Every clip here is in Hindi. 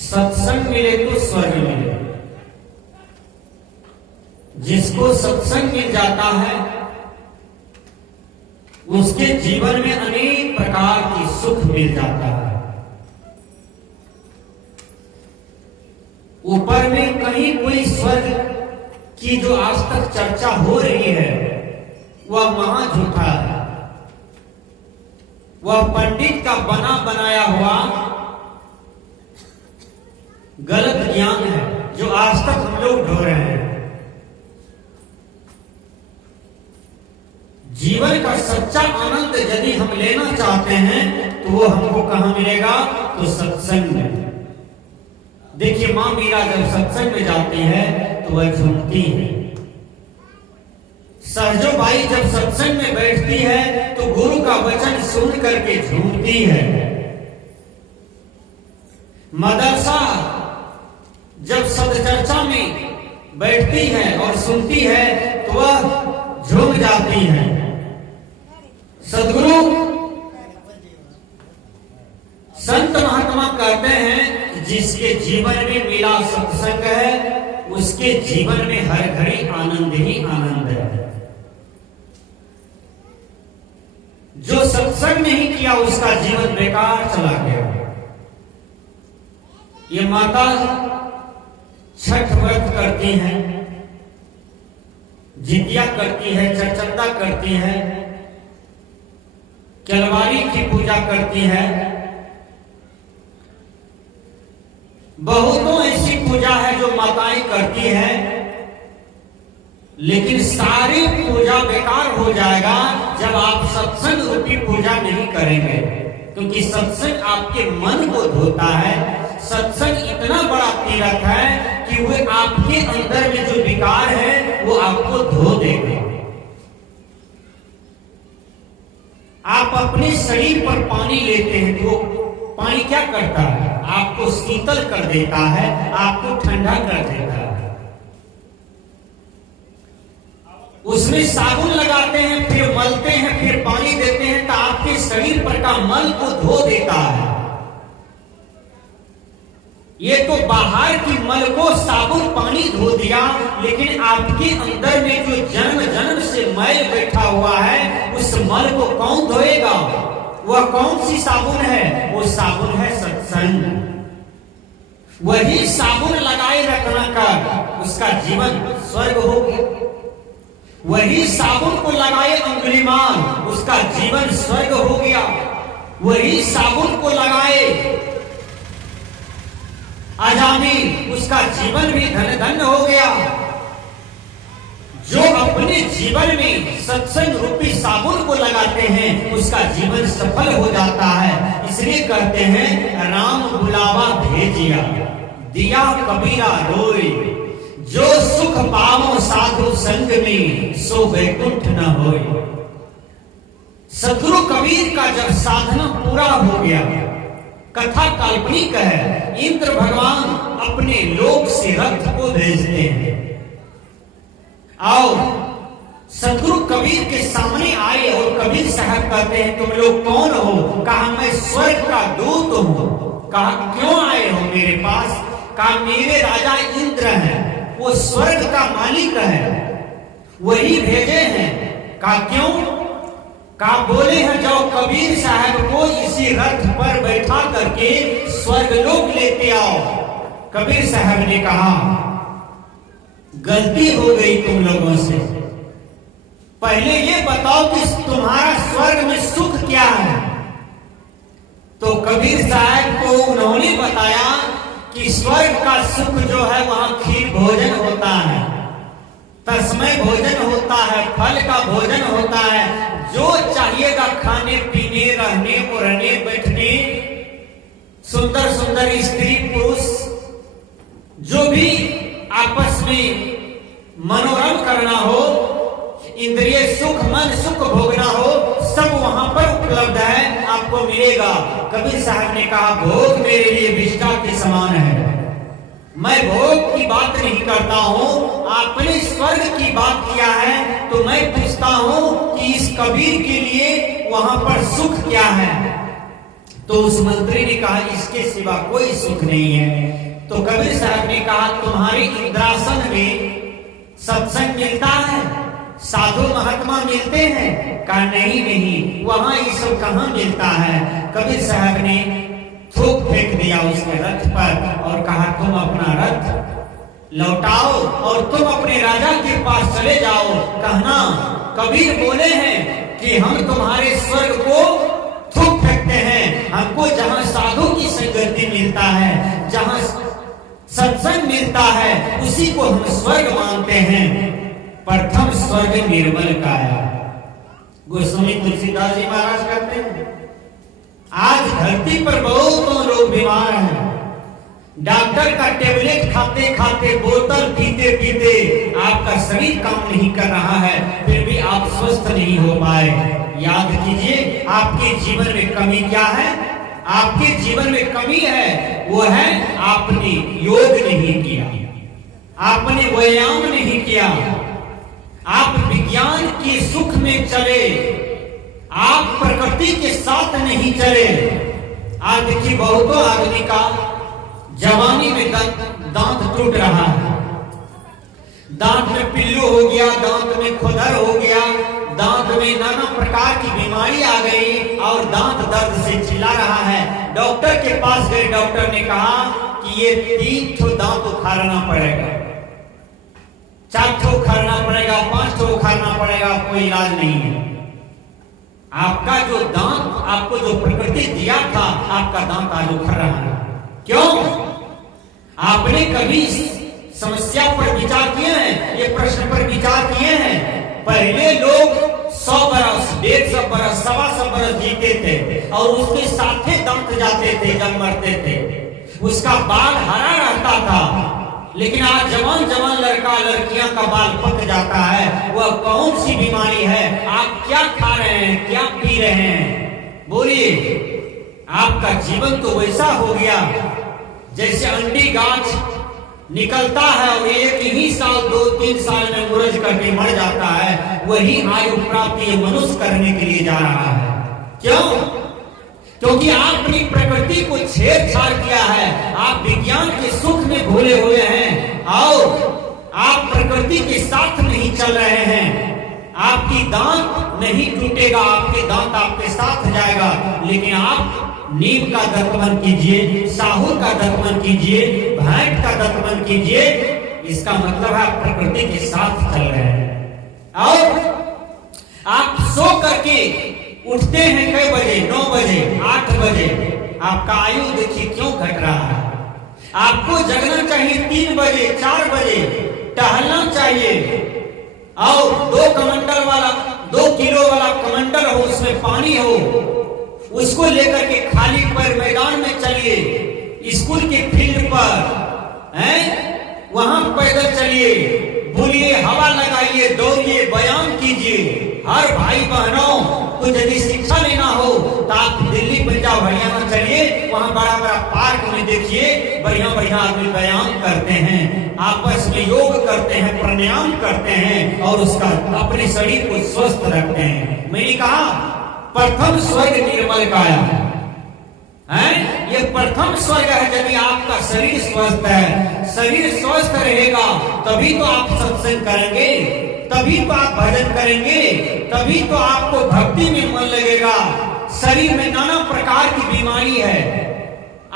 सत्संग मिले तो स्वर्ग मिले। जिसको सत्संग मिल जाता है उसके जीवन में अनेक प्रकार की सुख मिल जाता है। ऊपर में कहीं कोई स्वर्ग की जो आज तक चर्चा हो रही है वह महा झूठा है। वह पंडित का बना बनाया हुआ गलत ज्ञान है जो आज तक हम लोग ढो रहे हैं। जीवन का सच्चा आनंद यदि हम लेना चाहते हैं तो वो हमको कहां मिलेगा? तो सत्संग में। देखिए मां मीरा जब सत्संग में जाती है तो वह झूमती है। सहजो बाई जब सत्संग में बैठती है तो गुरु का वचन सुन करके झूमती है। मदरसा जब सदचर्चा में बैठती है और सुनती है तो वह झूम जाती है। सदगुरु संत महात्मा कहते हैं कि जिसके जीवन में मिला सत्संग है उसके जीवन में हर घड़ी आनंद ही आनंद है। जो सत्संग नहीं किया उसका जीवन बेकार चला गया। ये माता छठ व्रत करती हैं, जितिया करती है, चरचंदा करती है, केलवारी की पूजा करती है। बहुतों ऐसी पूजा है जो माताएं करती हैं, लेकिन सारी पूजा बेकार हो जाएगा जब आप सत्संग रूपी पूजा नहीं करेंगे। क्योंकि सत्संग आपके मन को धोता है। सत्संग इतना बड़ा तीर्थ है कि वो आपके अंदर में जो विकार है वो आपको धो देगा। आप अपने शरीर पर पानी लेते हैं तो पानी क्या करता है? आपको शीतल कर देता है, आपको ठंडा कर देता है। उसमें साबुन लगाते हैं, फिर मलते हैं, फिर पानी देते हैं तो आपके शरीर पर का मल को धो देता है। ये तो बाहर की मल को साबुन पानी धो दिया, लेकिन आपके अंदर में जो जन्म जन्म से मैल बैठा हुआ है उस मल को कौन धोएगा? वह कौन सी साबुन है? वो साबुन है सत्संग। वही साबुन लगाए रखना का उसका जीवन स्वर्ग हो गया। वही साबुन को लगाए अंगुलीमाल उसका जीवन स्वर्ग हो गया। वही साबुन को लगाए आजामी उसका जीवन भी धन धन हो गया। जो अपने जीवन में सत्संग रूपी साबुन को लगाते हैं उसका जीवन सफल हो जाता है। इसलिए कहते हैं राम बुलावा भेजिया दिया कबीरा रोए, जो सुख पावो साधु संग में सो वैकुंठ न होए। सदगुरु कबीर का जब साधना पूरा हो गया, कथा काल्पनिक है, इंद्र भगवान अपने लोक से रथ को भेजते हैं और सदगुरु कबीर के सामने आए और कबीर साहब कहते हैं तुम लोग कौन हो? कहा मैं स्वर्ग का दूत हूं। कहा क्यों आए हो मेरे पास? कहा मेरे राजा इंद्र हैं, वो स्वर्ग का मालिक है, वही भेजे हैं। कहा क्यों? कहा बोले हैं जाओ कबीर साहब को इसी रथ पर बैठा करके स्वर्ग लोक लेते आओ। कबीर साहब ने कहा गलती हो गई तुम लोगों से। पहले ये बताओ कि तुम्हारा स्वर्ग में सुख क्या है? तो कबीर साहब को उन्होंने बताया कि स्वर्ग का सुख जो है वहां खीर भोजन होता है, तस्मय भोजन होता है, फल का भोजन होता है, जो चाहिएगा खाने पीने रहने उड़ने बैठने, सुंदर सुंदर स्त्री पुरुष जो भी आपस में मनोरम करना हो, इंद्रिय सुख मन सुख भोगना हो, सब वहां पर उपलब्ध है, आपको मिलेगा। कबीर साहब ने कहा भोग मेरे लिए विष्ठा के समान है, मैं भोग की बात नहीं करता हूं, आपने स्वर्ग की बात किया है तो मैं पूछता हूं कि इस कबीर के लिए वहां पर सुख क्या है? तो उस मंत्री ने कहा इसके सिवा कोई सुख नहीं है। तो कबीर साहब ने कहा तुम्हारे इंद्रासन में सत्संग मिलता है, साधु महात्मा मिलते हैं? कहा नहीं नहीं, वहां ये सब कहाँ मिलता है। कबीर साहब ने थूक फेंक दिया उसके रथ पर और कहा तुम अपना रथ लौटाओ और तुम अपने राजा के पास चले जाओ। कहना कबीर बोले हैं कि हम तुम्हारे स्वर्ग को थूक फेंकते हैं, हमको जहां साधु की संगति मिलता है, जहां सत्संग मिलता है, उसी को हम स्वर्ग मानते हैं। प्रथम स्वर्ग निर्मल काया। गोस्वामी तुलसीदास जी महाराज कहते हैं आज धरती पर बहुतों लोग बीमार हैं, डॉक्टर का टेबलेट खाते खाते, बोतल पीते पीते आपका शरीर काम नहीं कर रहा है, फिर भी आप स्वस्थ नहीं हो पाए। याद कीजिए आपके जीवन में कमी क्या है? आपके जीवन में कमी है वो है आपने योग नहीं किया, आपने व्यायाम नहीं किया, आप विज्ञान के सुख में चले, आप प्रकृति के साथ नहीं चले। आज देखिए बहुतों आदमी का जवानी में दांत टूट रहा है, दांत में पिल्लू हो गया, दांत में खुदर हो गया, दांत में नाना प्रकार की बीमारी आ गई और दांत दर्द से चिल्ला रहा है। डॉक्टर के पास गए, डॉक्टर ने कहा कि ये 3 ठो दांत उखाड़ना पड़ेगा, 4 ठो उखाड़ना पड़ेगा, 5 ठो उखाड़ना पड़ेगा, कोई इलाज नहीं है। आपका जो दांत, आपको जो प्रकृति दिया था, आपका दांत आज उखड़ रहा है। क्यों? आपने कभी समस्या पर विचार किए हैं? ये प्रश्न पर विचार किए हैं? पहले लोग 100 बरस, 150 बरस, 125 बरस जीते थे और उसके साथ दांत जाते थे जब मरते थे, उसका बाल हरा रहता था। लेकिन आज जवान जवान लड़का लड़कियां का बाल पक जाता है। वह कौन सी बीमारी है? आप क्या खा रहे हैं, क्या पी रहे हैं? बोलिए। आपका जीवन तो वैसा हो गया जैसे अंडी गाछ निकलता है और एक ही साल 2-3 साल में मुरझ करके मर जाता है, वही आयु प्राप्ति मनुष्य करने के लिए जा रहा है। क्यों? क्योंकि आपने प्रकृति को छेड़छाड़ किया है, आप विज्ञान के सुख में भूले हुए हैं और आप प्रकृति के साथ नहीं चल रहे हैं। आपकी दांत नहीं टूटेगा, आपके दांत आपके साथ जाएगा, लेकिन आप नीम का दत्तवन कीजिए, साहुर का दत्तवन कीजिए, भेंट का दत्तवन कीजिए। इसका मतलब है आप प्रकृति के साथ चल रहे हैं। और आप सो करके उठते हैं कई बजे? 9 बजे, 8 बजे। आपका आयु देखिए क्यों घट रहा है। आपको जगना चाहिए 3 बजे, 4 बजे, टहलना चाहिए और 2 कमंडल वाला, 2 किलो वाला कमंडल हो, उसमें पानी हो, उसको लेकर के खाली पैर मैदान में चलिए, स्कूल के फील्ड पर हैं, वहां पैदल चलिए, बोलिए, हवा लगाइए, दौड़िए, व्यायाम कीजिए। हर भाई बहनों को यदि शिक्षा लेना हो तो आप दिल्ली, पंजाब, हरियाणा चलिए, वहां बड़ा बड़ा पार्क में देखिए बढ़िया बढ़िया आदमी व्यायाम करते हैं, आपस में योग करते हैं, प्राणायाम करते हैं और उसका अपने शरीर को स्वस्थ रखते हैं। मैंने कहा प्रथम स्वर्ग निर्मल काया है, ये प्रथम स्वर्ग है। यदि आपका शरीर स्वस्थ है, शरीर स्वस्थ रहेगा तभी तो आप सत्संग करेंगे, तभी तो आप भजन करेंगे, तभी तो आपको भक्ति में मन लगेगा। शरीर में नाना प्रकार की बीमारी है,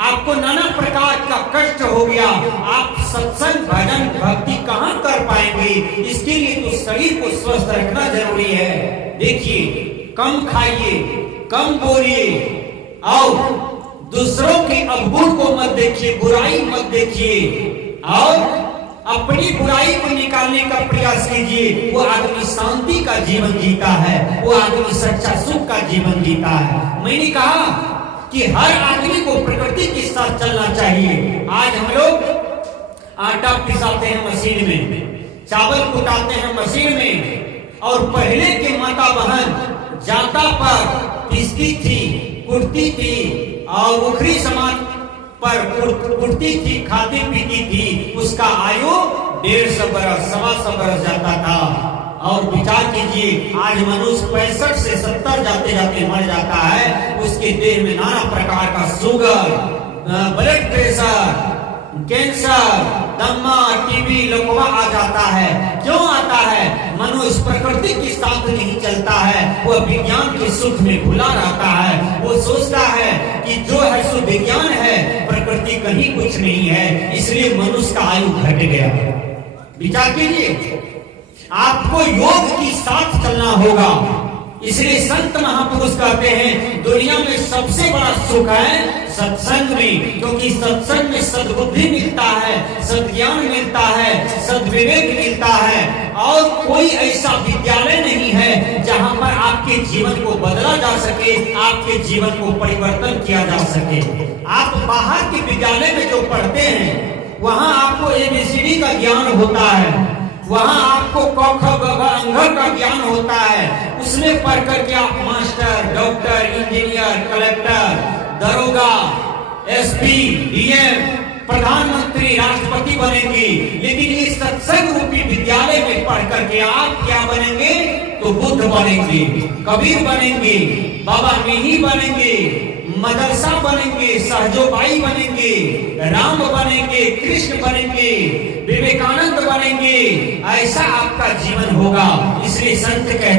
आपको नाना प्रकार का कष्ट हो गया, आप सत्संग भजन भक्ति कहां कर पाएंगे? इसके लिए तो शरीर को स्वस्थ रखना जरूरी है। देखिए, कम खाइए, कम बोलिए और दूसरों के अवगुण को मत देखिए, बुराई मत देखिए और अपनी बुराई को निकालने का प्रयास कीजिए। वो आदमी शांति का जीवन जीता है, वो आदमी सच्चा सुख का जीवन जीता है। मैंने कहा कि हर आदमी को प्रकृति के साथ चलना चाहिए। आज हम लोग आटा पिसाते हैं मशीन में, चावल कुटाते हैं मशीन में, और पहले के माता बहन जाता पर पिसती थी, कुटती थी और उखरी समाज पर कुटती थी, खाती पीती थी, उसका आयु 150 बरस, 125 बरस जाता था। और विचार कीजिए, आज मनुष्य 65 से 70 जाते जाते मर जाता है। उसके देह में नाना प्रकार का शुगर, ब्लड प्रेशर, कैंसर, दमा, टीबी, लकवा आ जाता है। क्यों आता है? मनुष्य प्रकृति के साथ नहीं चलता है, वह विज्ञान के सुख में भुला रहता है। वो सोचता है कि जो है सो विज्ञान है, प्रकृति कहीं कुछ नहीं है, इसलिए मनुष्य का आयु घट गया। विचार कीजिए, आपको योग के साथ चलना होगा। इसलिए संत महापुरुष कहते हैं दुनिया में सबसे बड़ा सुख है सत्संग में, क्योंकि सत्संग में सद्बुद्धि मिलता है, सद्ज्ञान मिलता है, सद्विवेक मिलता है। और कोई ऐसा विद्यालय नहीं है जहां पर आपके जीवन को बदला जा सके, आपके जीवन को परिवर्तन किया जा सके। आप बाहर के विद्यालय में जो पढ़ते हैं वहां आपको ABCD का ज्ञान होता है, वहां आपको क ख ग घ अंग का ज्ञान होता है। उसमें पढ़ करके आप मास्टर, डॉक्टर, इंजीनियर, कलेक्टर, दरोगा, SP, DM, प्रधानमंत्री, राष्ट्रपति बनेंगे। लेकिन इस सत्संग रूपी विद्यालय में पढ़ करके आप क्या बनेंगे? तो बुद्ध बनेंगे, कबीर बनेंगे, बाबा मीही बनेंगे, मदरसा बनेंगे, सहजोबाई बनेंगे, राम बनेंगे, कृष्ण बनेंगे, विवेकानंद बनेंगे। ऐसा आपका जीवन होगा। इसलिए संत कहते